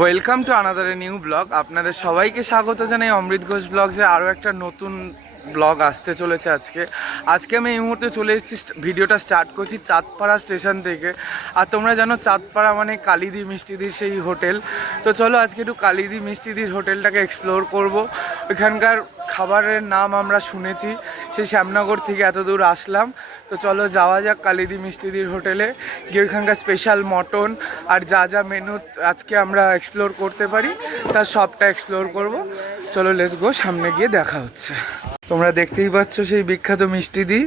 Welcome to another new blog. আপনাদের সবাইকে স্বাগত জানাই অমৃত ঘোষ ব্লগসে। আরও একটা নতুন ব্লগ আসতে চলেছে আজকে আমি এই মুহূর্তে চলে এসেছি, ভিডিওটা স্টার্ট করছি চাঁদপাড়া স্টেশন থেকে। আর তোমরা জানো চাঁদপাড়া মানে কালিদি মিষ্টিদির সেই হোটেল। তো চলো আজকে একটু কালিদি মিষ্টিদির হোটেলটাকে এক্সপ্লোর করব। ওইখানকার খাবারের নাম আমরা শুনেছি, সেই শ্যামনগর থেকে এত দূর আসলাম। তো চলো যাওয়া যাক কালিদি মিষ্টিদির হোটেলে, গিয়ে ওইখানকার স্পেশাল মটন আর যা যা মেনু আজকে আমরা এক্সপ্লোর করতে পারি তার সবটা এক্সপ্লোর করব। চলো লেটস গো, সামনে গিয়ে দেখা হচ্ছে। তোমরা দেখতেই পাচ্ছ সেই বিখ্যাত মিষ্টিদি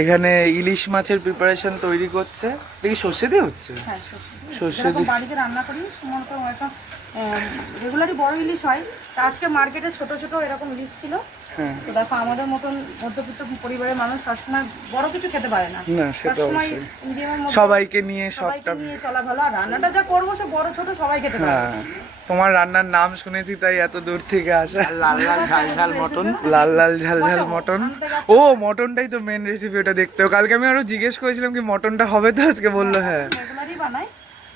এখানে ইলিশ মাছের প্রিপারেশন তৈরি করছে। এই সর্ষে দিয়ে হচ্ছে? হ্যাঁ, সর্ষে দিয়ে বাড়িতে রান্না করি রেগুলারই বড় ইলিশ হয়। তা আজকে মার্কেটে ছোট ছোট এরকম ইলিশ ছিল। হ্যাঁ, তো দেখো আমাদের মতন মধ্যবিত্ত পরিবারের মানুষ সবসময় বড় কিছু খেতে পারে না। না সেটা সবসময় অবশ্যই মিডিয়ামের মধ্যে সবাইকে নিয়ে সবাইকে সবটা। নিয়ে চলা ভালো। আর রান্নাটা যা করবো সে বড় ছোট সবাই খেতে পারে। হ্যাঁ, তোমার রান্নার নাম শুনেছি তাই এত দূর থেকে আসা। লাল লাল ঝাল ঝাল মটন, লাল লাল ঝাল ঝাল মটন। ও মটনটাই তো মেন রেসিপি, ওটা দেখতে হবে। কালকে আমি আরো জিজ্ঞেস করেছিলাম কি মটনটা হবে, তো আজকে বললো হ্যাঁ। রেগুলারই বানাই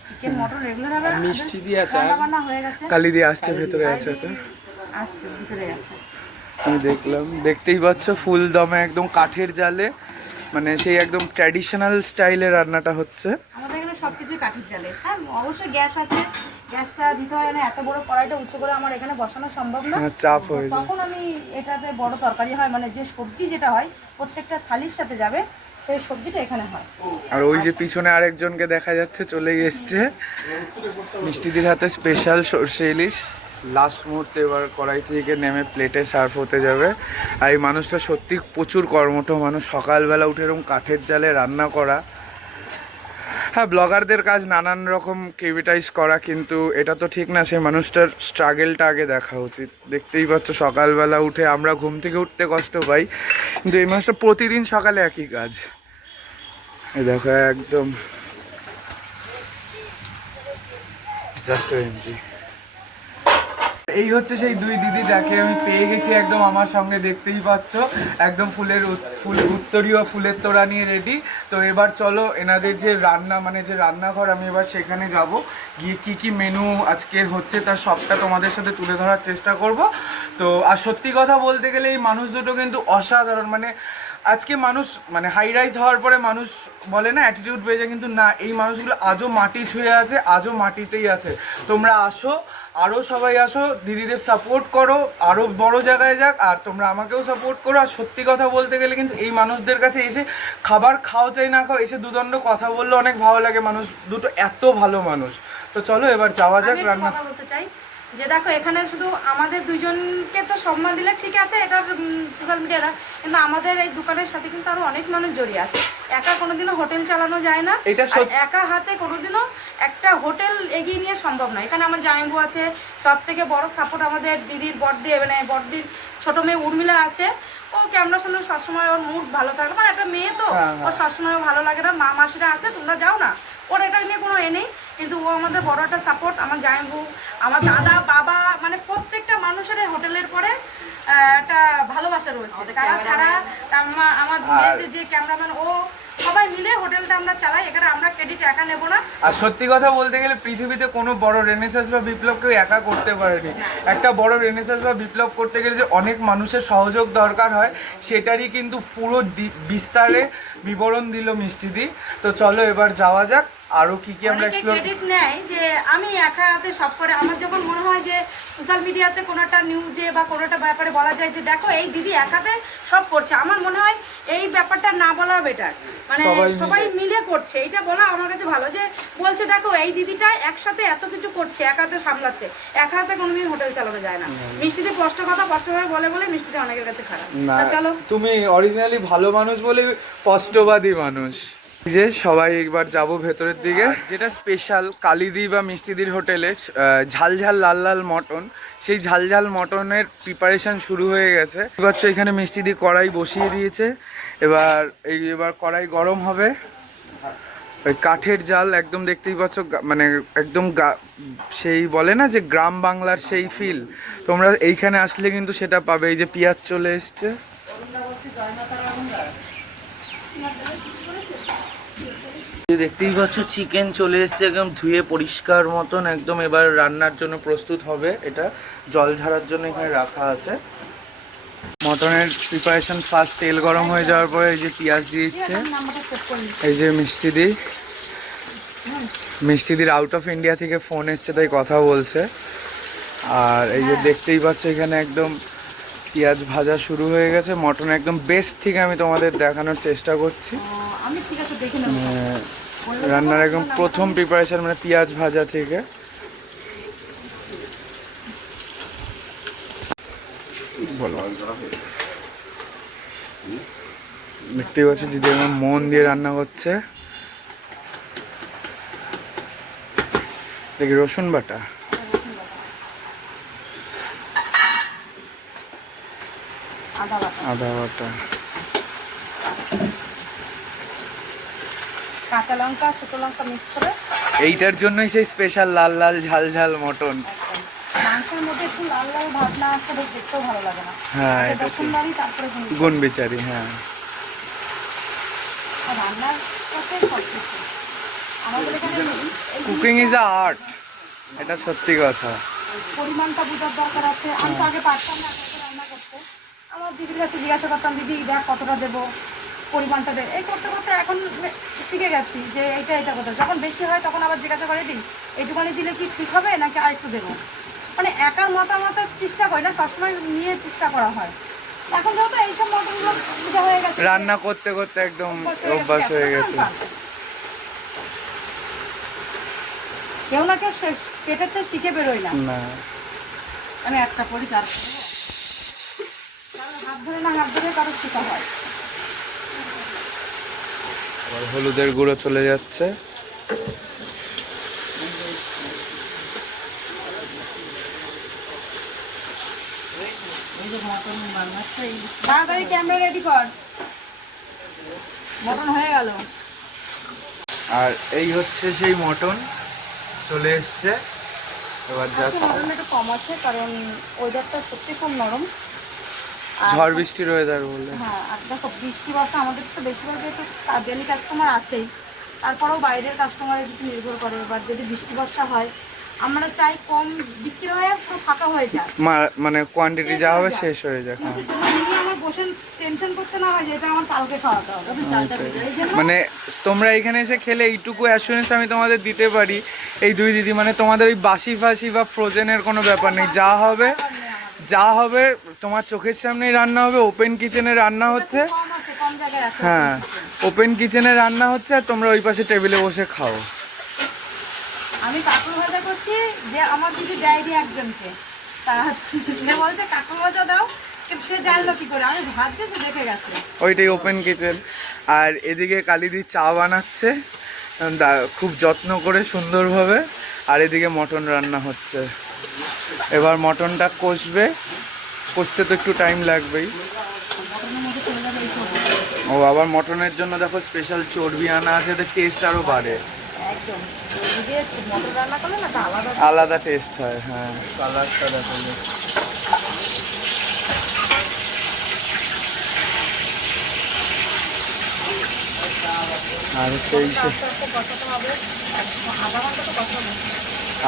চিকেন মটন, রেগুলার হবে। মিষ্টি দিয়ে আছে। রান্না হয়ে গেছে, কালি দিয়ে আসছে, ভেতরে আছে তো আসছে ভিতরে গেছে। আমি দেখলাম, দেখতেই পাচ্ছ ফুল দমে একদম কাঠের জালে, মানে সেই একদম ট্র্যাডিশনাল স্টাইলে রান্নাটা হচ্ছে। আমাদের এখানে সবকিছু কাঠের জালে। হ্যাঁ, অবশ্যই গ্যাস আছে, গ্যাসটা দিতে হয় না। এত বড় কড়াইটা উঁচু করে আমার এখানে বসানো সম্ভব না, চাপ হয়ে যায়। তখন আমি এটাতে বড় তরকারি হয়, মানে যে সবজি যেটা হয় প্রত্যেকটা থালির সাথে যাবে সেই সবজিটা এখানে হয়। আর ওই যে পিছনে আরেকজনকে দেখা যাচ্ছে, চলেই এসছে মিষ্টিদির হাতে স্পেশাল সর্ষে ইলিশ। লাস্ট মুহূর্তে এবার কড়াই থেকে নেমে প্লেটে সার্ভ হতে যাবে। আর এই মানুষটা সত্যি প্রচুর কর্মঠ মানুষ, সকালবেলা উঠে এরকম কাঠের জালে রান্না করা। হ্যাঁ, ব্লগারদের কাজ নানান রকম ক্রিটিসাইজ করা, কিন্তু এটা তো ঠিক না। সেই মানুষটার স্ট্রাগলটা আগে দেখা উচিত। দেখতেই পাচ্ছ সকালবেলা উঠে, আমরা ঘুম থেকে উঠতে কষ্ট পাই, কিন্তু এই মানুষটা প্রতিদিন সকালে একই কাজ। এই দেখো একদম জাস্ট এনজি। এই হচ্ছে সেই দুই দিদি যাকে আমি পেয়ে গেছি একদম আমার সঙ্গে, দেখতেই পাচ্ছ একদম ফুল উত্তরীয় ফুলের তোড়া নিয়ে রেডি। তো এবার চলো এনাদের যে রান্না, মানে যে রান্নাঘর, আমি এবার সেখানে যাব, গিয়ে কি কি মেনু আজকে হচ্ছে তার সবটা তোমাদের সাথে তুলে ধরার চেষ্টা করব। তো আর সত্যি কথা বলতে গেলে এই মানুষ দুটো কিন্তু অসাধারণ। মানে আজকে মানুষ মানে হাই রাইজ হওয়ার পরে মানুষ বলে না অ্যাটিটিউড পেয়ে যায়, কিন্তু না, এই মানুষগুলো আজও মাটি ছুঁয়ে আছে, আজও মাটিতেই আছে। তোমরা আসো, আরও সবাই আসো, দিদিদের সাপোর্ট করো, আরও বড় জায়গায় যাক, আর তোমরা আমাকেও সাপোর্ট করো। আর সত্যি কথা বলতে গেলে কিন্তু এই মানুষদের কাছে এসে খাবার খাও চাই না খাও, এসে দুদণ্ড কথা বললে অনেক ভালো লাগে। মানুষ দুটো এত ভালো মানুষ। তো চলো এবার যাওয়া যাক রান্না। বলতে চাই যে দেখো এখানে শুধু আমাদের দুজনকে তো সম্মান দিলে ঠিক আছে, এটা সোশ্যাল মিডিয়াটা, কিন্তু আমাদের এই দোকানের সাথে কিন্তু আরো অনেক মানুষ জড়িয়ে আছে। একা কোনোদিনও হোটেল চালানো যায় না, একা হাতে কোনোদিনও একটা হোটেল এগিয়ে নিয়ে সম্ভব না। এখানে আমার জামাইবু আছে, সব থেকে বড় সাপোর্ট আমাদের দিদির বড়দি, মানে বড়দির ছোট মেয়ে উর্মিলা আছে। ও ক্যামেরার সামনে সবসময় ওর মুড ভালো থাকে, মানে একটা মেয়ে তো ওর সবসময় ভালো লাগে না। মা মাসিরা আছে, তোমরা যাও না, ওর এটা নিয়ে কোনো নেই, কিন্তু ও আমাদের বড় একটা সাপোর্ট। আমার জামাইবু, আমার দাদা, বাবা, মানে প্রত্যেকটা মানুষের হোটেলের পরে একটা ভালোবাসা রয়েছে। তারা ছাড়া আমার মেয়েদের যে ক্যামেরাম্যান, ও সবাই মিলে হোটেলটা আমরা চালাই। এখানে আমরা ক্রেডিট একা নেব না। আর সত্যি কথা বলতে গেলে পৃথিবীতে কোনো বড় রেনেসাঁস বা বিপ্লব কেউ একা করতে পারেনি। একটা বড় রেনেসাঁস বা বিপ্লব করতে গেলে যে অনেক মানুষের সহযোগ দরকার হয়, সেটারই কিন্তু পুরো বিস্তারে বিবরণ দিল মিষ্টিদি। তো চলো এবার যাওয়া যাক, আরো কি কি আমরা এক্সপ্লোর। ক্রেডিট নেয় যে আমি একা হাতে সব করে। আমার যখন মনে হয় যে সোশ্যাল মিডিয়াতে কোনো একটা নিউজে বা কোনো একটা ব্যাপারে বলা যায় যে দেখো এই দিদি একাতে সব করছে, আমার মনে হয় এই ব্যাপারটা না বলা বেটার। মানে সবাই মিলে করছে, এটা বলা আমার কাছে ভালো। যে বলছে দেখো এই দিদিটা একসাথে এত কিছু করছে, একা হাতে সামলাচ্ছে। একা হাতে কোনোদিন হোটেল চালানো যায় না। মিষ্টিতে স্পষ্ট কথা স্পষ্টভাবে বলে বলে মিষ্টিতে অনেকের কাছে খারাপ। চলো, তুমি অরিজিনালি ভালো মানুষ বলে স্পষ্টবাদী মানুষ। যে সবাই একবার যাব ভেতরের দিকে, যেটা স্পেশাল কালিদি বা মিষ্টিদির হোটেলে ঝাল ঝাল লাল লাল মটন, সেই ঝাল ঝাল মটনের প্রিপারেশন শুরু হয়ে গেছে। এবার এখানে মিষ্টিদি কড়াই বসিয়ে দিয়েছে, এবার কড়াই গরম হবে। ওই কাঠের জাল একদম দেখতেই পাচ্ছ, মানে একদম সেই বলে না যে গ্রাম বাংলার সেই ফিল, তোমরা এইখানে আসলে কিন্তু সেটা পাবে। এই যে পেঁয়াজ চলে এসছে, দেখতেই পাচ্ছ চিকেন চলে এসেছে একদম ধুয়ে পরিষ্কার মতন, একদম এবার রান্নার জন্য প্রস্তুত হবে। এটা জল ঝাড়ার জন্য এখানে রাখা আছে। মটনের প্রিপারেশন, ফার্স্ট তেল গরম হয়ে যাওয়ার পরে এই যে পেঁয়াজ দিয়ে দিচ্ছে, এই যে মিষ্টিদির আউট অফ ইন্ডিয়া থেকে ফোন এসছে, তাই কথা বলছে। আর এই যে দেখতেই পাচ্ছ এখানে একদম পেঁয়াজ ভাজা শুরু হয়ে গেছে। মটন একদম বেস্ট থেকে আমি তোমাদের দেখানোর চেষ্টা করছি। রান্নার একদম প্রথম প্রিপারেশন মানে পেঁয়াজ ভাজা থেকে। বলো, দেখতেই পাচ্ছ দিদি একদম মন দিয়ে রান্না করছে। দেখি রসুন বাটা, আদা বাটা, কাঁচা লঙ্কা, শুকনো লঙ্কা মিক্স করে। এইটার জন্যই সেই স্পেশাল লাল লাল ঝাল ঝাল মটন। মাংসের মধ্যে একটু লাল লাল ভাত না আসলে দেখতেও ভালো লাগে না। হ্যাঁ, এটা ঠিক। তারপরে গুণ বিচারি। হ্যাঁ, রান্নার সাথে সবকিছু আমাদের এখানে কুকিং ইজ আ আর্ট, এটা সত্যি কথা। পরিমাণটা বোঝার দরকার আছে। আমি তো আগে পারতাম না রান্না করতে। আমার দিদির কাছে জিজ্ঞাসা করতাম, দিদি দেখ কতটা দেবো, পরিমাণটা দেয়। এই করতে করতে এখন শিখে গেছি যে এটা কথা। যখন বেশি হয় তখন আবার জিজ্ঞাসা করে দিই এইটুখানি দিলে কি ঠিক হবে নাকি আরেকটু দেবো। মানে একার মতামতের চেষ্টা করি না, সবসময় নিয়ে চেষ্টা করা হয়। এখন যেহেতু এইসব মটনগুলো বোঝা হয়ে গেছে, রান্না করতে করতে একদম অভ্যাস হয়ে গেছে। কেউ না কেউ পেটের থেকে শিখে বেরোয় না। আমি একটা করি তার হাত ধরে না, হাত ধরে কারো শেখা হয়। হলুদের গুঁড়ো চলে যাচ্ছে। তাড়াতাড়ি ক্যামেরা রেডি কর, মটন হয়ে গেল। আর এই হচ্ছে সেই মটন চলে এসছে। এবার মটন একটু কম আছে কারণ ওয়েদারটা সত্যি খুব নরম, ঝড় বৃষ্টির ওয়েদার বলে। হ্যাঁ, আর দেখো বৃষ্টি বর্ষা আমাদের তো বেশিরভাগ একটু ডেলি কাস্টমার আছেই, তারপরেও বাইরের কাস্টমারের কিছু নির্ভর করে। এবার যদি বৃষ্টি বর্ষা হয় আমরা চাই কম বিক্রি হয়ে পুরো ফাঁকা হয়ে যায়, মানে কোয়ান্টিটি যা হবে শেষ হয়ে যায়। আমার বসে টেনশন করতে না হয় যে এটা আমার কালকে খাওয়াতে হবে। মানে তোমরা এখানে এসে খেলে এইটুকু অ্যাসুরেন্স আমি তোমাদের দিতে পারি, এই দুই দিদি মানে তোমাদের ওই বাসি ফাসি বা ফ্রোজেনের কোনো ব্যাপার নেই। যা হবে তোমার চোখের সামনেই রান্না হবে। ওপেন কিচেনে রান্না হচ্ছে। হ্যাঁ, ওপেন কিচেনে রান্না হচ্ছে আর তোমরা ওই পাশে টেবিলে বসে খাও। আমি কাকুর ভাজা করছি, যে আমার দিদি ডায়েরি একজনকে, তা বলছে কাকুর ভাজা দাও, সে জানলো কি করে আমি ভাজছি, সে দেখে গেছে। ওইটাই ওপেন কিচেন। আর এদিকে কালিদি চা বানাচ্ছে খুব যত্ন করে সুন্দরভাবে, আর এদিকে মটন রান্না হচ্ছে। এবার মটনটা কষতে তো একটু টাইম লাগবেই। ও আবার মটনের জন্য দেখো স্পেশাল চর্বি আনা আছে, এতে টেস্ট আরো বাড়ে, আলাদা টেস্ট হয়। হ্যাঁ, কালারটা দেখো। আর হচ্ছে এই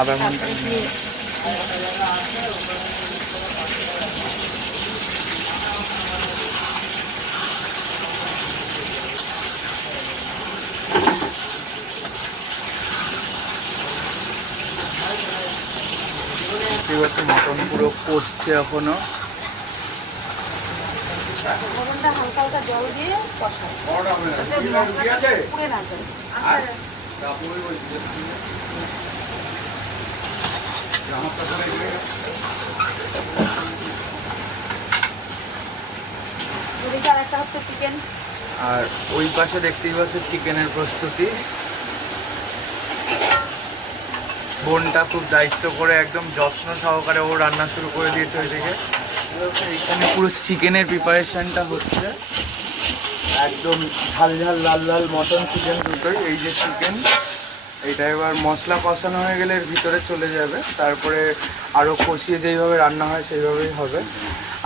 আধা ঘন্টা। মটন পুরো কষছে এখনো। মটনটা হালকা হালকা জল দিয়ে কষায়, পুড়ে না যায়। আর ওই পাশে দেখতেই পাচ্ছে চিকেনের প্রস্তুতি। বোনটা খুব দায়িত্ব করে একদম যত্ন সহকারে ও রান্না শুরু করে দিয়েছে ওইদিকে। এখানে পুরো চিকেনের প্রিপারেশনটা হচ্ছে, একদম ঝাল ঝাল লাল লাল মটন চিকেন দুটোই। এই যে চিকেন, এটা এবার মশলা কষানো হয়ে গেলে এর ভিতরে চলে যাবে, তারপরে আরও কষিয়ে যেইভাবে রান্না হয় সেইভাবেই হবে।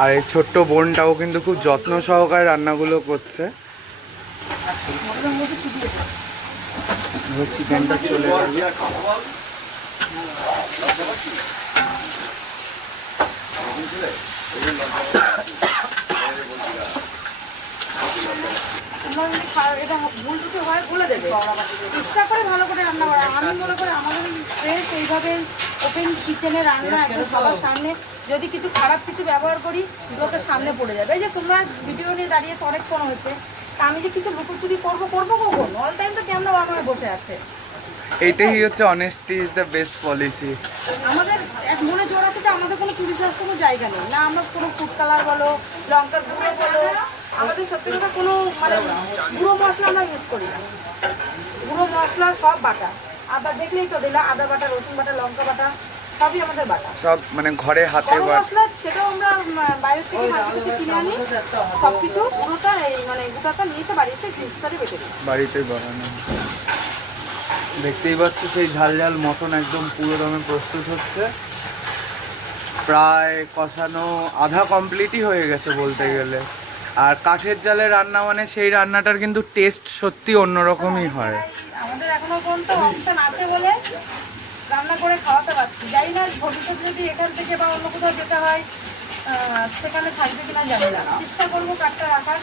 আর এই ছোট্ট বোনটাও কিন্তু খুব যত্ন সহকারে রান্নাগুলো করছে। মটনের মধ্যে চুবিয়ে দেবো। চিকেনটা চলে গেল। তোমরা যদি এটা ভুল যদি হয় বলে দেবে, চেষ্টা করে ভালো করে রান্না করা। আমি মনে করি আমাদের ফ্রেশ এইভাবে ওপেন কিচেনে রান্না একদম সবার সামনে, যদি কিছু খারাপ কিছু ব্যবহার করি লোকের সামনে পড়ে যাবে। এই যে তোমরা ভিডিও নিয়ে দাঁড়িয়েছো অনেকক্ষণ হচ্ছে, তা আমি যে কিছু লুকোচুরি করবো কখন? অল টাইম তো ক্যামেরা আমার বসে আছে। এইটাই হচ্ছে honesty is the best policy. আমাদের এক মনে জোর আছে যে আমাদের কোনো চুরি যাওয়ার কোনো জায়গা নেই, না আমরা কোনো ফুড কালার বলো, লঙ্কার গুঁড়ো বলো, আমাদের সত্যি কথা কোনো মানে গুঁড়ো মশলা আমরা ইউজ করি না। গুঁড়ো মশলা সব বাটা, আদা দেখলেই তো দিলা, আদা বাটা, রসুন বাটা, লঙ্কা বাটা, সবই আমাদের বাটা। সব মানে ঘরে হাতে গরম মশলা সেটাও আমরা বাইরে থেকে মার্কেট থেকে কিনে আনি, সব কিছু পুরোটা মানে গোটাটা নিয়ে এসে বাড়িতে মিক্সারে বেটে দিই। বাড়িতেই বানানো। দেখতেই পাচ্ছ সেই ঝাল ঝাল মটন একদম পুরো দমে প্রস্তুত হচ্ছে। প্রায় কষানো আধা কমপ্লিটই হয়ে গেছে বলতে গেলে। আর কাঠের জালে রান্না মানে সেই রান্নাটার কিন্তু টেস্ট সত্যি অন্যরকমই হয়। আমাদের এখনো পর্যন্ত অপশন আছে বলে রান্না করে খাওয়াতে পারছি। জানি না ভবিষ্যতে যদি এখান থেকে বা অন্য কোথাও যেতে হয় সেখানে থাকবে কিনা জানি না। চেষ্টা করবো কাঠটা রাখার।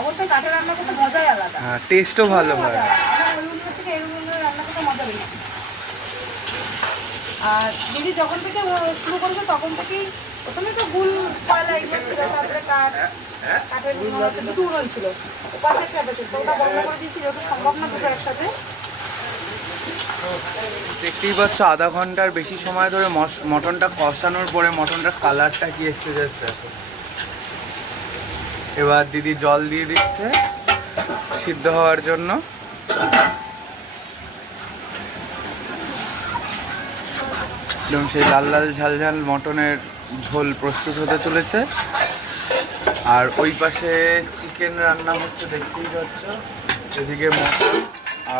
অবশ্যই কাঠের রান্না করতে মজাই আলাদা, হ্যাঁ, টেস্টও ভালো হয়। আমার থেকে এরকম রান্না করতে মজা বেশি। আর দিদি যখন থেকে শুরু করেছে তখন থেকেই প্রথমে তো গুল কয়লা এগুলো ছিল, তারপরে কাঠের দুটো উনুন ছিল, ওপাশে একটা ছিল, ওটা বন্ধ করে দিয়েছি যেহেতু সম্ভব না দুটো একসাথে। দেখতেই পাচ্ছ আধা ঘন্টার বেশি সময় ধরে মটনটা কষানোর পরে মটনটার কালারটা কি এসছে জাস্ট দেখো। এবার দিদি জল দিয়ে দিচ্ছে সিদ্ধ হওয়ার জন্য। একদম সেই লাল লাল ঝাল ঝাল মটনের ঝোল প্রস্তুত হতে চলেছে। আর ওই পাশে চিকেন রান্না হচ্ছে দেখতেই পাচ্ছ, এদিকে মটন।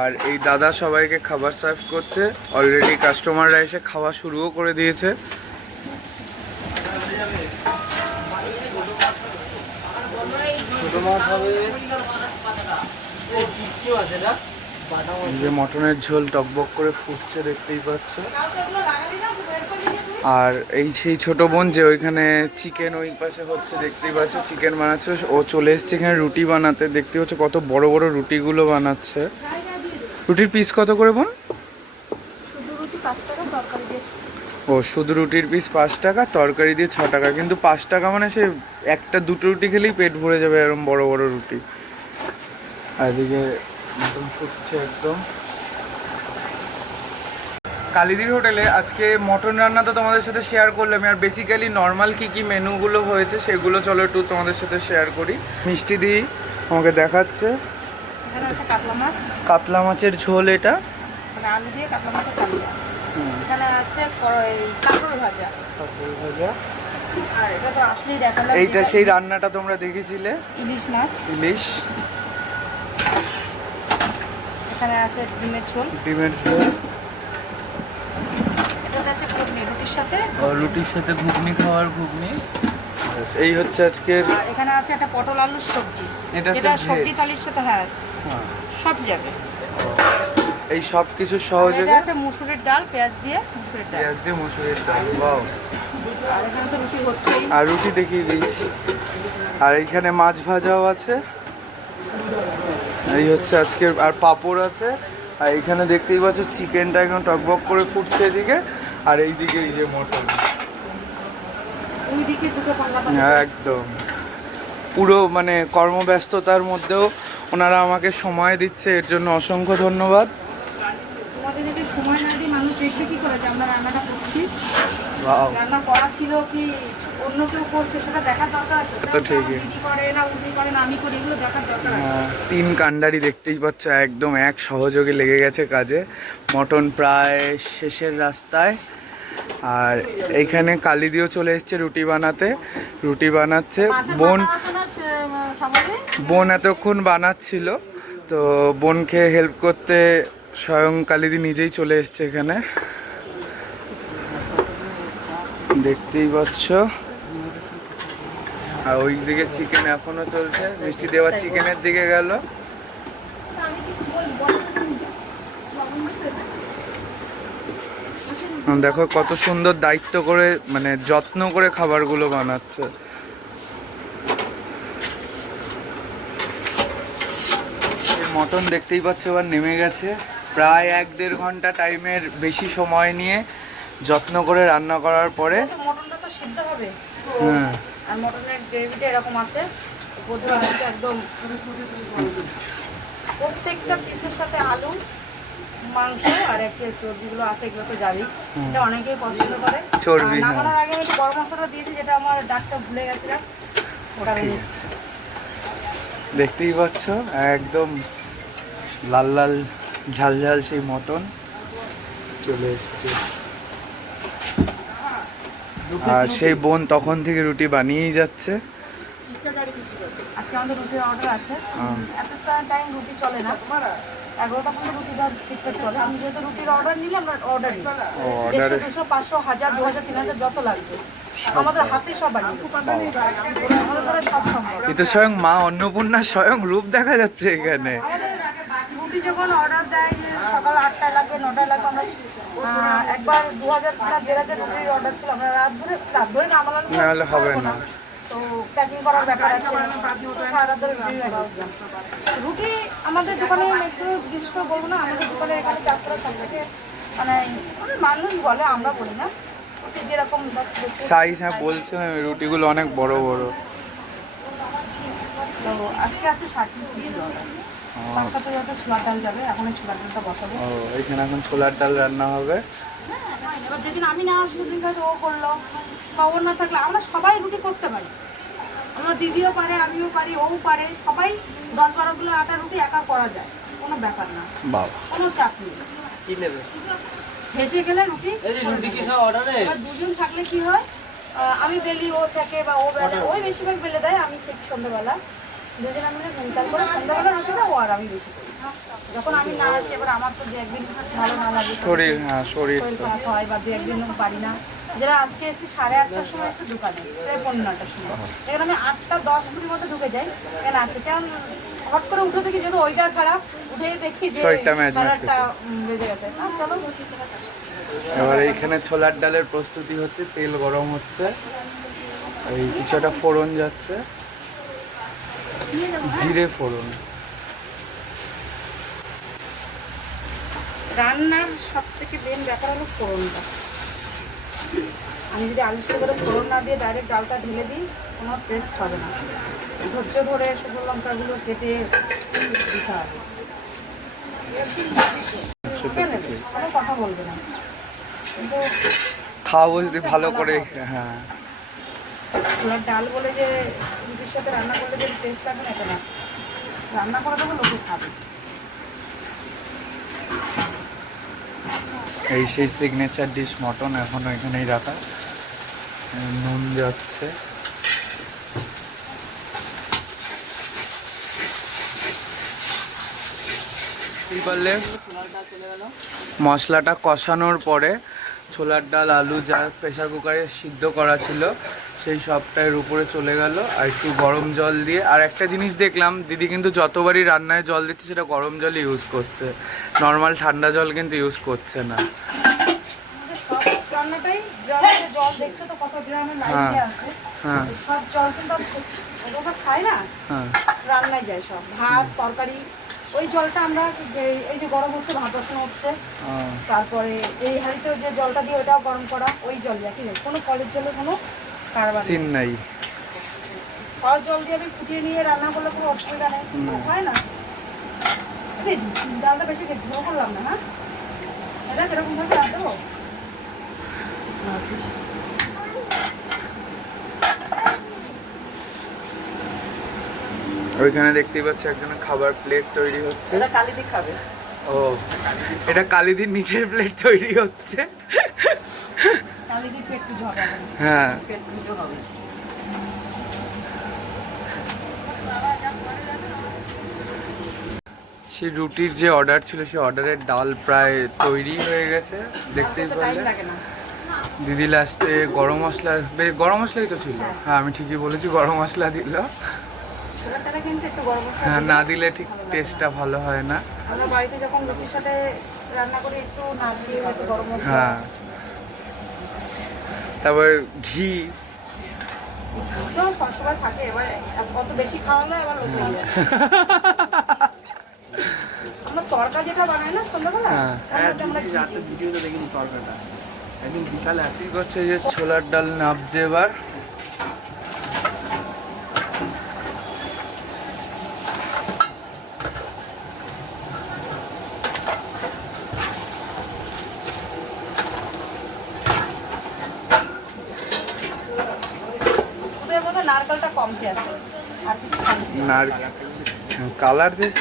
আর এই দাদা সবাইকে খাবার সার্ভ করছে। অলরেডি কাস্টমাররা এসে খাওয়া শুরুও করে দিয়েছে। যে মটনের ঝোল টকবক করে ফুটছে দেখতেই পাচ্ছ। আর এই সেই ছোট বোন যে ওইখানে চিকেন ওই পাশে হচ্ছে দেখতেই পাচ্ছ, চিকেন বানাচ্ছে। ও চলে এসছে এখানে রুটি বানাতে। দেখতে পাচ্ছ কত বড় বড় রুটিগুলো বানাচ্ছে। রুটির পিস কত করে বোন? ও শুধু রুটির পিস 5 টাকা, তরকারি দিয়ে 6 টাকা। কিন্তু 5 টাকা মানে সে একটা দুটো রুটি খেলেই পেট ভরে যাবে, এরকম বড় বড় রুটি। আর এদিকে মটন ফুটছে একদম। কালিদির হোটেলে আজকে মটন রান্না তো তোমাদের সাথে শেয়ার করলাম। আর বেসিক্যালি নর্মাল কি কি মেনুগুলো হয়েছে সেগুলো চলো একটু তোমাদের সাথে শেয়ার করি। মিষ্টি দি আমাকে দেখাচ্ছে এখানে আছে কাতলা মাছ, কাতলা মাছের ঝোল, এটা মানে আলু দিয়ে কাতলা মাছের কালিয়া। এখানে আছে কাঁকরোল ভাজা। কাঁকরোল ভাজা। আর এটা তো আসলেই দেখালাম, এইটা সেই রান্নাটা তোমরা দেখেছিলে, ইলিশ মাছ। ইলিশ। এখানে আছে ডিমের ঝোল। ডিমের ঝোল। এটা আছে ঘুগনি রুটির সাথে। রুটির সাথে ঘুগনি, খাওয়ার ঘুগনি। এই হচ্ছে আজকের। আর এখানে আছে একটা পটল আলুর সবজি, এটা যেটা সবজি থালির সাথে হ্যাঁ সব যাবে। এই সব কিছু সহজে। এটা আছে মুসুরির ডাল, পেঁয়াজ দিয়ে মুসুরির ডাল। পেঁয়াজ দিয়ে মুসুরির ডাল, ওয়াও। আর এখানে তো রুটি হচ্ছেই। আর রুটি দেখিয়ে দিয়েছি। আর এইখানে মাছ ভাজাও আছে। এই হচ্ছে আজকের। আর পাঁপড় আছে। আর এখানে দেখতেই পাচ্ছ চিকেনটা একদম টকবক করে ফুটছে এদিকে। আর এইদিকে এই যে মটন, ওইদিকে দুটো পাল্লা একদম পুরো মানে কর্মব্যস্ততার মধ্যেও ওনারা আমাকে সময় দিচ্ছে, এর জন্য অসংখ্য ধন্যবাদ। তোমাদের যদি সময় না দিই মানুষ দেখবে কি করে যে আমরা রান্নাটা করছি। ওয়াও, রান্না করা ছিল কি অন্য কেউ করছে সেটা দেখার দরকার আছে। তো ঠিকই। দিদি করে না উনি করে না আমি করি, এগুলো দেখার দরকার আছে। 3 কান্ডারি দেখতেই পাচ্ছ একদম এক সহযোগে লেগে গেছে কাজে। মটন প্রায় শেষের রাস্তায়। আর এইখানে কালিদিও চলে এসছে রুটি বানাতে, রুটি বানাচ্ছে। বোন এতক্ষণ বানাচ্ছিল, তো বোনকে হেল্প করতে স্বয়ং কালিদি নিজেই চলে এসছে এখানে, দেখতেই পাচ্ছ। আর ওই দিকে চিকেন এখনো চলছে। মিষ্টি দেওয়ার চিকেনের দিকে গেল। দেখো কত সুন্দর দায়িত্ব করে মানে যত্ন করে খাবারগুলো বানাচ্ছে। মটন দেখতেই পাচ্ছ এবার নেমে গেছে, প্রায় 1-1.5 ঘন্টা টাইমের বেশি সময় নিয়ে যত্ন করে রান্না করার পরে মটনটা তো সিদ্ধ হবে। হ্যাঁ, আর মটনের গ্রেভিটা এরকম আছে, একদম প্রত্যেকটা পিসের সাথে আলু, মাংস আর একটু চর্বিগুলো আছে, এগুলো তো যাবেই। এটা অনেকেই পছন্দ করে। চর্বি, হ্যাঁ। নামানোর আগে আমি একটু গরম মশলাটা দিয়েছি, যেটা আমার ডাকটা ভুলে গেছিলাম, ওটা আমি নিচ্ছি। দেখতেই পাচ্ছ একদম লাল লাল ঝাল ঝাল সেই মটন চলে এসছে। আর সেই বোন তখন থেকে রুটি বানিয়েই যাচ্ছে। আজকে আমাদের রুটির অর্ডার আছে। এতটা টাইম রুটি চলে না, 11টা পর্যন্ত রুটিটা ঠিকঠাক চলে। আমি যেহেতু রুটির অর্ডার নিলে আমরা অর্ডার নিই, 150, 200, 500, 1000, 2000, 3000 যত লাগবে আমাদের হাতে সব বানিয়ে আমাদের দ্বারা সব সম্ভব। এ তো স্বয়ং মা অন্নপূর্ণার স্বয়ং রূপ দেখা যাচ্ছে এখানে। রুটি যখন অর্ডার দেয় যে সকাল 8টায় লাগবে, 9টায় লাগবে, আমরা একবার 2000 কি 1500 রুটির অর্ডার ছিল, আমরা রাত ধরে কামালাম, না হলে হবে না। তো প্যাকিং করার ব্যাপার আছে, সারা রাত ধরে রুটি বানিয়েছিলাম। রুটি আমাদের দোকানে ম্যাক্সিমাম, বিশেষ করে বলবো না, আমাদের দোকানে এখানে চারতলা সব থেকে মানে মানুষ বলে, আমরা বলি না, রুটি যেরকম সাইজ, হ্যাঁ বলছো রুটিগুলো অনেক বড় বড়। তো আজকে আছে 60 পিস অর্ডার। তার সাথে যত ছোলার ডাল যাবে, এখন এই ছোলার ডালটা বসাবো। ও, এখানে এখন ছোলার ডাল রান্না হবে। এবার যেদিন আমি না আসি সেদিন হয়তো ও করলো, বা ওর না থাকলে আমরা সবাই রুটি করতে পারি। আমার দিদিও পারে, আমিও পারি, ও পারে, সবাই 10-12 কিলো আটা রুটি একা করা যায়, কোনো ব্যাপার না, বাবা কোনো চাপ নেই। কি নেবে? ভেসে গেলে রুটি, রুটি কি সব অর্ডারে? এবার দুজন থাকলে কি হয়, আমি বেলি, ও ছেঁকে, বা ও বেলে, ওই বেশিরভাগ বেলে দেয়, আমি ছেঁকি সন্ধ্যাবেলা। দুজনে মিলে তারপরে সন্ধ্যাবেলা রুটিটা ও আর আমি বেশি করি। যখন আমি না আসি, এবার আমার তো 2-1 দিন ভালো না লাগে, শরীর, হ্যাঁ শরীর শরীর তো খারাপ হয়, বা 2-1 দিন পারি না। যারা আজকে এসে 8:30টার সময় এসে দোকানে, প্রায় 9:15টার সময়, এখানে আমি 8:10 মধ্যে ঢুকে যাই। কেন আছে, কারণ হট করে উঠে দেখি যেহেতু ওয়েদার খারাপ, উঠে দেখি যে শরীরটা ম্যাচ ম্যাচ একটা বেজে গেছে। চলো। এবার এইখানে ছোলার ডালের প্রস্তুতি হচ্ছে, তেল গরম হচ্ছে, এই কিছু একটা ফোড়ন যাচ্ছে, জিরে ফোড়ন। রান্নার সব থেকে মেন ব্যাপার হলো ফোড়নটা। আমি যদি আলু সিদ্ধ করে ফোড়ন না দিয়ে ডাইরেক্ট ডালটা ঢেলে দিই, কোনো টেস্ট হবে না। ধৈর্য ধরে শুকনো লঙ্কাগুলো কেটে দিতে হবে। কোনো কথা বলবে না, কিন্তু খাওয়াবো যদি ভালো করে, হ্যাঁ। ছোলার ডাল বলে যে রুটির সাথে রান্না করলে যে টেস্ট লাগবে না, এটা না। রান্না করে দেবো, লোকে খাবে। এই সেই সিগনেচার ডিশ মটন এখনো এখানেই রাখা, নুন যাচ্ছে। কি বললে? মশলাটা কষানোর পরে ছোলার ডাল, আলু যা প্রেসার কুকারে সিদ্ধ করা ছিল সেই সবটার উপরে চলে গেল, আর একটু গরম জল দিয়ে। আর একটা জিনিস দেখলাম, দিদি কিন্তু যতবারই রান্নায় জল দিচ্ছে সেটা গরম জলই ইউজ করছে, নর্মাল ঠান্ডা জল কিন্তু ইউজ করছে না। সব রান্নাটাই গ্রামের জল, দেখছো তো কত গ্রামের লাইন আছে, হ্যাঁ সব জল কিন্তু ওটা খাই না, হ্যাঁ, রান্নায় যায় সব, ভাত তরকারি। ওই জলটা আমরা এই যে গরম হচ্ছে, ভাত বসানো হচ্ছে, তারপরে এই হাঁড়িতে যে জলটা দিয়ে ওটাও গরম করা, ওই জল দিয়ে, ঠিক আছে, কোনো কলের জলে কোনো কারবার সিন নাই। কলের জল দিয়ে আমি ফুটিয়ে নিয়ে রান্না করলে কোনো অসুবিধা নেই, হয় না। ডালটা বেশি ঝোল করলাম না, হ্যাঁ, এটা এরকম ভাবে রাখ দেবো। ওইখানে দেখতেই পাচ্ছি একজনের খাবার প্লেট তৈরি হচ্ছে। এটা কালিদি খাবে। ও, এটা কালিদির নিচের প্লেট তৈরি হচ্ছে। কালিদি পেট পুজো হবে, হ্যাঁ, পেট পুজো হবে। সেই রুটির যে অর্ডার ছিল সেই অর্ডারের ডাল প্রায় তৈরি হয়ে গেছে, দেখতেই পারলে। দিদি লাস্টে গরম মশলা, গরম মশলাই তো ছিল, হ্যাঁ আমি ঠিকই বলেছি, গরম মশলা দিল। হ্যাঁ, না দিলে ঠিক টেস্টটা ভালো হয় না। আমরা বাড়িতে যখন লুচির সাথে রান্না করি, একটু না দিয়ে হয়তো গরম মশলা, হ্যাঁ, তারপর ঘি। তো সবসময় থাকে, এবার কত বেশি খাওয়ালে এবার লোক হয়ে যায়। আমরা তরকা যেটা বানাই না সন্ধ্যাবেলা, হ্যাঁ দিদি রাতে ভিডিওতে দেখিনি তরকাটা, একদিন বিকালে আসি। ঠিক হচ্ছে এই যে ছোলার ডাল নাবছে এবার। শুধু এর মধ্যে নারকেলটা কমতে আছে, আর কিছু কমতে কালার দিয়ে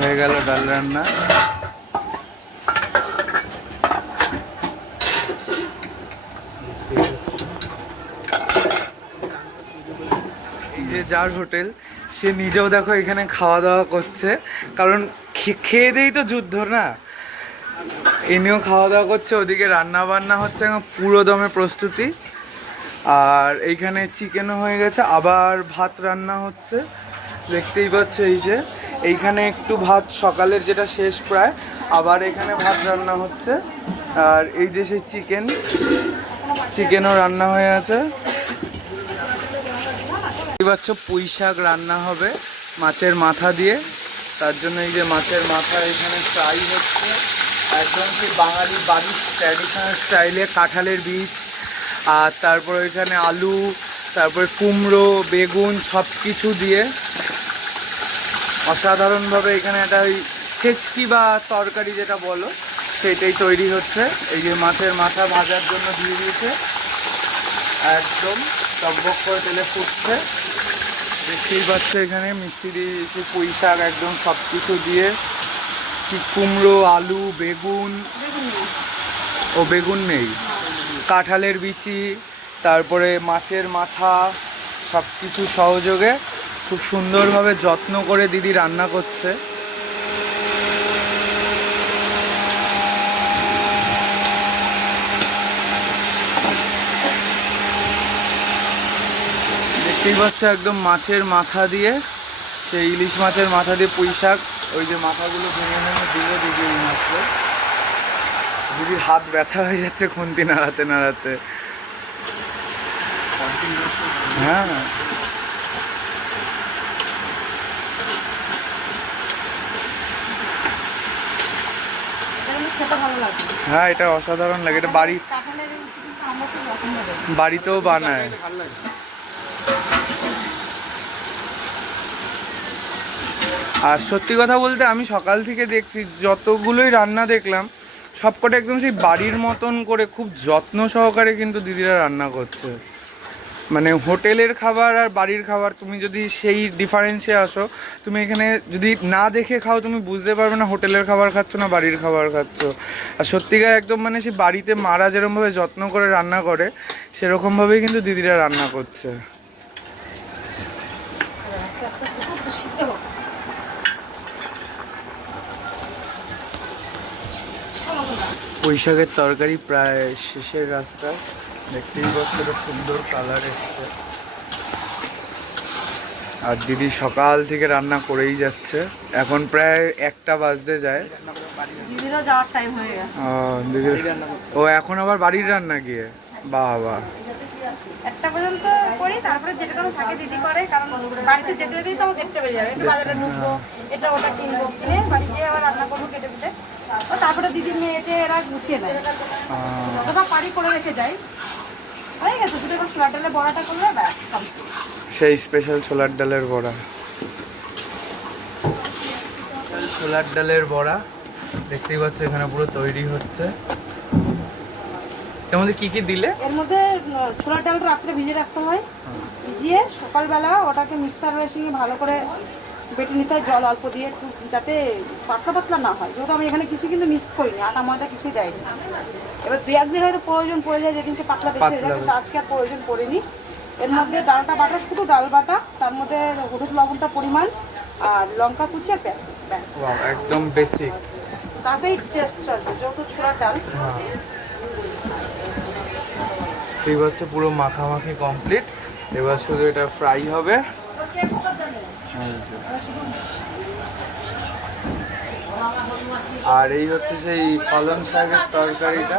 হয়ে গেল ডাল রান্না। এই যে যার হোটেল সে নিজেও দেখো এখানে খাওয়া দাওয়া করছে, কারণ খেয়ে দিয়েই তো যুদ্ধ না, এনেও খাওয়া দাওয়া করছে, ওদিকে রান্না বান্না হচ্ছে, পুরো দমে প্রস্তুতি। আর এইখানে চিকেনও হয়ে গেছে, আবার ভাত রান্না হচ্ছে, দেখতেই পাচ্ছ। এই যে এইখানে একটু ভাত সকালের যেটা শেষ প্রায়, আবার এখানে ভাত রান্না হচ্ছে। আর এই যে সেই চিকেনও রান্না হয়ে আছে। দেখতেই পাচ্ছ পুঁই শাক রান্না হবে মাছের মাথা দিয়ে, তার জন্য এই যে মাছের মাথা এখানে ফ্রাই হচ্ছে একদম সেই বাঙালি বাড়ির ট্র্যাডিশনাল স্টাইলে, কাঁঠালের বীজ, আর তারপর এখানে আলু, তারপরে কুমড়ো, বেগুন সব কিছু দিয়ে অসাধারণভাবে এখানে একটা ওই ছেচকি বা তরকারি যেটা বলো সেটাই তৈরি হচ্ছে। এই যে মাছের মাথা ভাজার জন্য দিয়ে দিয়েছে, একদম টকবক করে তেলে ফুটছে, দেখতেই পাচ্ছ। এখানে মিষ্টি দিয়ে দিয়েছে, পুঁই শাক একদম সব কিছু দিয়ে, কি কুমড়ো, আলু, বেগুন, বেগুন নেই, কাঁঠালের বিচি, তারপরে মাছের মাথা, সব কিছু সহযোগে খুব সুন্দরভাবে যত্ন করে দিদি রান্না করছে। দেখতেই পাচ্ছ একদম মাছের মাথা দিয়ে, সেই ইলিশ মাছের মাথা দিয়ে পুঁই শাক, ওই যে মাথাগুলো ভেঙে ভেঙে দিলে দিদি এই মাত্র। দিদির হাত ব্যথা হয়ে যাচ্ছে খুন্তি নাড়াতে নাড়াতে। হ্যাঁ হ্যাঁ, এটা অসাধারণ লাগে, এটা বাড়িতেও বানায়। আর সত্যি কথা বলতে আমি সকাল থেকে দেখছি যতগুলোই রান্না দেখলাম সবকটা একদম সেই বাড়ির মতন করে খুব যত্ন সহকারে কিন্তু দিদিরা রান্না করছে। মানে হোটেলের খাবার আর বাড়ির খাবার তুমি যদি সেই ডিফারেন্সে আসো, তুমি এখানে যদি না দেখে খাও তুমি বুঝতে পারবে না হোটেলের খাবার খাচ্ছ না বাড়ির খাবার খাচ্ছ। আর সত্যিকার একদম মানে সেই বাড়িতে মারা যেরকমভাবে যত্ন করে রান্না করে সেরকমভাবেই কিন্তু দিদিরা রান্না করছে। পুঁই শাকের তরকারি প্রায় শেষের রাস্তায়, দেখতেই পাচ্ছ সুন্দর কালার এসছে। আর দিদি সকাল থেকে রান্না করেই যাচ্ছে, এখন প্রায় 1টা বাজতে যায়। দিদিরও যাওয়ার টাইম হয়ে গেছে। ও এখন আবার বাড়ির রান্না গিয়ে বাবা 1টা পর্যন্ত করি, তারপরে যেটা থাকে দিদি করে, কারণ বাড়িতে যেতে যেতেই তো আমার দেখতে পেয়ে যাবে, একটু বাজারে ঢুকবো, এটা ওটা কিনবো, কিনে বাড়ি গিয়ে আবার রান্না করবো কেটে পিটে, ও তারপরে দিদির মেয়েকে এরা গুছিয়ে নেয়, যতটা পারি করে রেখে যাই। হয়ে গেছে, শুধু এবার ছোলার ডালের বড়াটা করলে ব্যাস কমপ্লিট। সেই স্পেশাল ছোলার ডালের বড়া, ছোলার ডালের বড়া দেখতেই পাচ্ছ এখানে পুরো তৈরি হচ্ছে। এর মধ্যে কি কি দিলে? এর মধ্যে ছোলার ডাল রাত্রে ভিজে রাখতে হয়, ভিজিয়ে সকালবেলা ওটাকে মিক্সার মেশিনে ভালো করে বেটে নিতে হয়, জল অল্প দিয়ে, একটু যাতে পাতলা পাতলা না হয়, যেহেতু আমি এখানে কিছু কিন্তু মিক্স করিনি, আটা ময়দা কিছুই দেয়নি। এবার 2-1 দিন হয়তো প্রয়োজন পড়ে যায়, যেদিনকে পাতলা বেশি হয়ে যায়, কিন্তু আজকে আর প্রয়োজন পড়েনি। এর মধ্যে ডালটা বাটা, শুধু ডাল বাটা, তার মধ্যে হলুদ লবণটা পরিমাণ, আর লঙ্কা কুচি আর পেঁয়াজ কুচি, ব্যাস একদম বেসিক, তাতেই টেস্ট চলবে, যেহেতু ছোলার ডাল। ঠিক হচ্ছে পুরো মাখামাখি কমপ্লিট। এবার শুধু এটা ফ্রাই হবে। আর এই হচ্ছে সেই পালং শাকের তরকারিটা,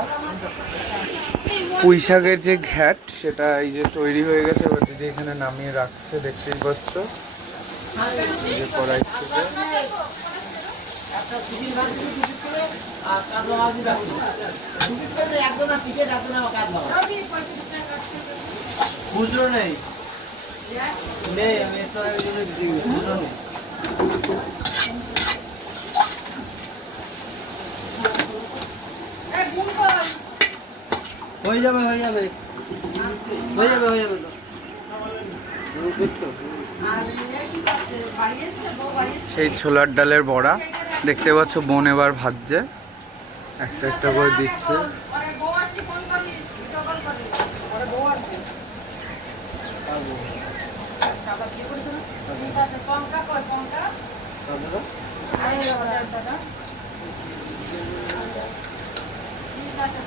পুঁই শাকের যে ঘ্যাট সেটা এই যে তৈরি হয়ে গেছে। এবার দিদি এখানে নামিয়ে রাখছে, দেখতেই পাচ্ছ এই যে কড়াই থেকে। বুঝলো নেই নেই আমি বুঝলো নেই। হয়ে যাবে হয়ে যাবে হয়ে যাবে হয়ে যাবে তো। সেই ছোলার ডালের বড়া দেখতে পাচ্ছ বোন এবার ভাজছে, একটা একটা করে দিচ্ছে।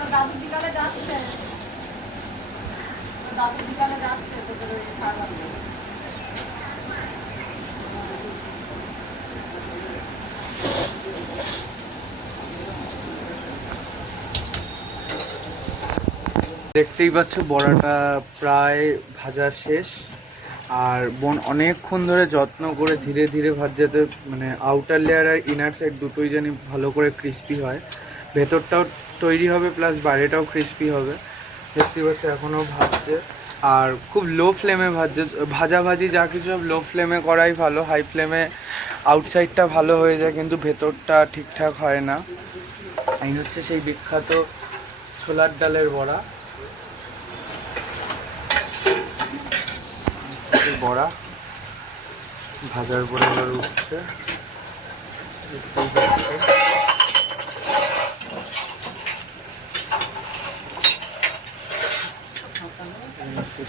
দাদু বিকালে যাচ্ছে দেখতেই পাচ্ছ বড়াটা প্রায় ভাজা শেষ। আর বোন অনেকক্ষণ ধরে যত্ন করে ধীরে ধীরে ভাজাতে, মানে আউটার লেয়ার আর ইনার সাইড দুটোই জানি ভালো করে ক্রিস্পি হয়, ভেতরটাও তৈরি হবে প্লাস বাইরেটাও ক্রিস্পি হবে। দেখতেই পাচ্ছ এখনও ভাজছে, আর খুব লো ফ্লেমে ভাজছে। ভাজাভাজি যা কিছু সব লো ফ্লেমে করাই ভালো, হাই ফ্লেমে আউটসাইডটা ভালো হয়ে যায় কিন্তু ভেতরটা ঠিকঠাক হয় না। এই হচ্ছে সেই বিখ্যাত ছোলার ডালের বড়া। বড়া ভাজার পরে এবার উঠছে,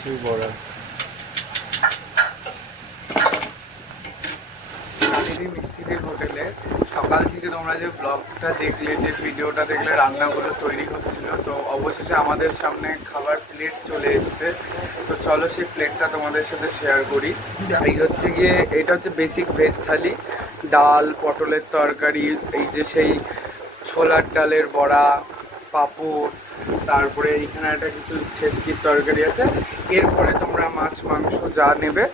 সেই বড়া। মিষ্টিদের হোটেলে সকাল থেকে তোমরা যে ব্লগটা দেখলে, যে ভিডিওটা দেখলে, রান্নাগুলো তৈরি হচ্ছিল, তো অবশেষে আমাদের সামনে খাবার প্লেট চলে এসছে। তো চলো সেই প্লেটটা তোমাদের সাথে শেয়ার করি। এই হচ্ছে গিয়ে, এটা হচ্ছে বেসিক ভেজ থালি, ডাল, পটলের তরকারি, এই যে সেই ছোলার ডালের বড়া, পাঁপড়, তারপরে এইখানে একটা কিছু ছেচকির তরকারি আছে। এরপরে তোমরা মাছ মাংস যা নেবে,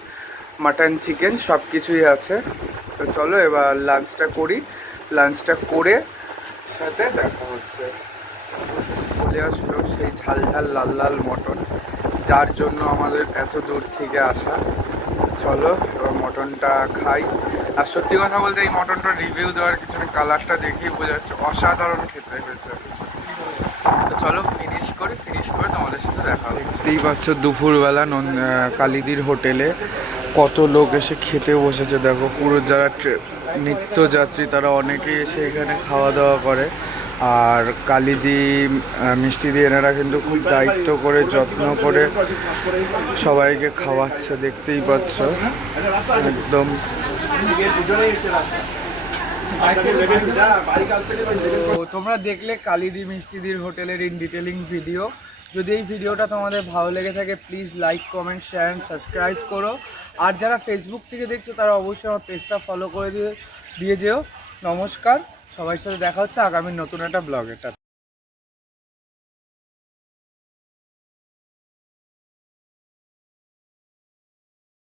মাটন চিকেন সব কিছুই আছে। তো চলো এবার লাঞ্চটা করি, লাঞ্চটা করে সাথে দেখা হচ্ছে। চলে আসলো সেই ঝাল ঝাল লাল লাল মটন, যার জন্য আমাদের এত দূর থেকে আসা। চলো এবার মটনটা খাই। আর সত্যি কথা বলতে এই মটনটা রিভিউ দেওয়ার কিছু নেই, কালারটা দেখেই বোঝা যাচ্ছে অসাধারণ খেতে হয়েছে। তো চলো ফিনিশ করে তোমাদের সাথে দেখা হবে। দেখতেই পাচ্ছ দুপুরবেলা কালিদির হোটেলে কত লোক এসে খেতে বসেছে। দেখো পুরো যারা নিত্যযাত্রী তারা অনেকেই এসে এখানে খাওয়া দাওয়া করে। আর কালিদি মিষ্টি দিয়ে এনারা কিন্তু খুব দায়িত্ব করে যত্ন করে সবাইকে খাওয়াচ্ছে, দেখতেই পাচ্ছ একদম। তো তোমরা দেখলে কালিদি মিষ্টিদির হোটেলের ইন ডিটেলিং ভিডিও। যদি এই ভিডিওটা তোমাদের ভালো লেগে থাকে please like, comment, share and subscribe করো। আর যারা ফেসবুক থেকে দেখছো তারা অবশ্যই আমার পেজটা ফলো করে দিয়ে যেও। নমস্কার, সবার সাথে দেখা হচ্ছে আগামী নতুন একটা ব্লগে।